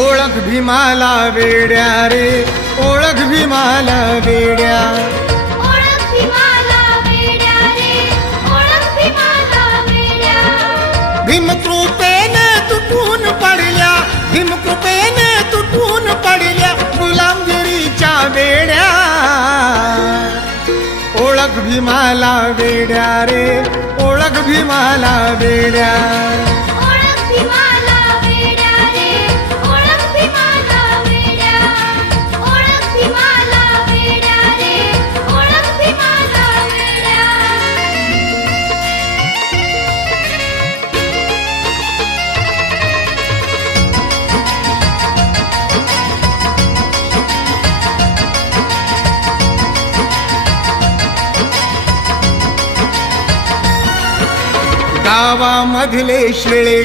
ओळख भीमाला वेड्या रे, ओळख भीमाला वेड्या. ओळख भीमाला वेड्या रे, ओळख भीमाला वेड्या. भीमकृपेने तुटून पडल्या, भीमकृपेने तुटून पडल्या गुलामगिरीच्या वेड्या. ओळख भीमाला वेड्या रे, ओळख भीमाला वेड्या. ओळख भीमाला वेड्या रे, ओळख भीमाला वेड्या. ओळख भीमाला वेड्या रे, ओळख भीमाला वेड्या. गावामधले शेळे